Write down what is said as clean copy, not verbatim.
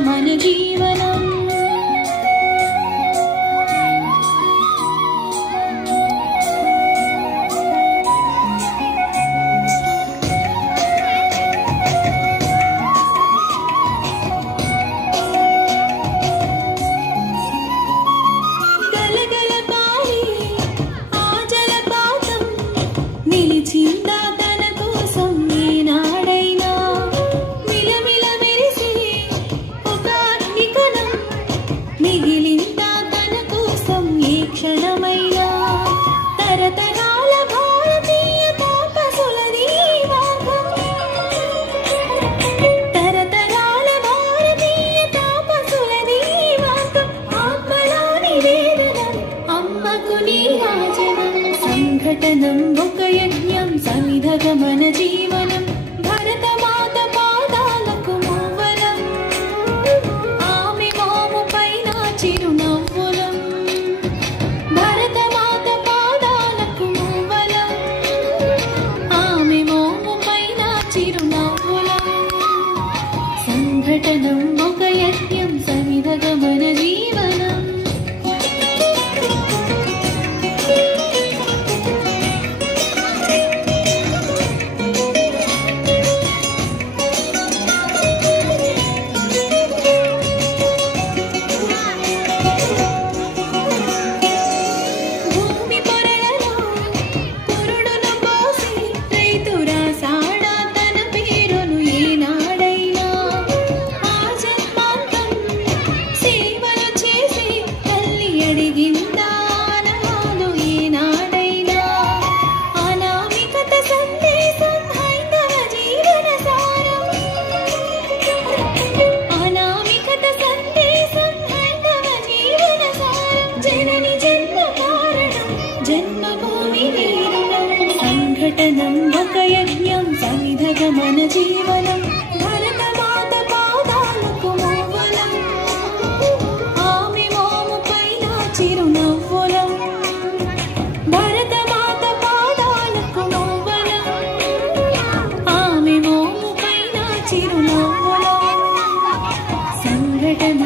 మన జీవనం నిలిచిందా తన కోసం ఏనాడైనా మిలమిల మెరిసి ఒక అగ్నికణం మిగిలిందా తన కోసం ఏ క్షణమైనా తరతరాల భారతీయ తాపసులది మార్గం తరతరాల భారతీయ తాపసులది మార్గం ఆత్మలోని వేదనం అమ్మకు నీరాజనం సంఘటనం ఒక యజ్ఞం సమిధగ మన జీవనం భరతమాత పాదాలకు మూవలం ఆమె మోము పైన చిరునవ్వులం భరతమాత పాదాలకు మూవలం ఆమె మోము పైన చిరునవ్వులం సంఘటనం ఒక యజ్ఞం సమిధగ మన జీవనం సంఘటనం ఒక యజ్ఞం సమిధగ మన జీవనం భరతమాత పాదాలకు మూవలం ఆమె మోము పైన చిరునవ్వులం భరతమాత పాదాలకు మూవలం ఆమె మోము పైన చిరునవ్వులం సంఘటన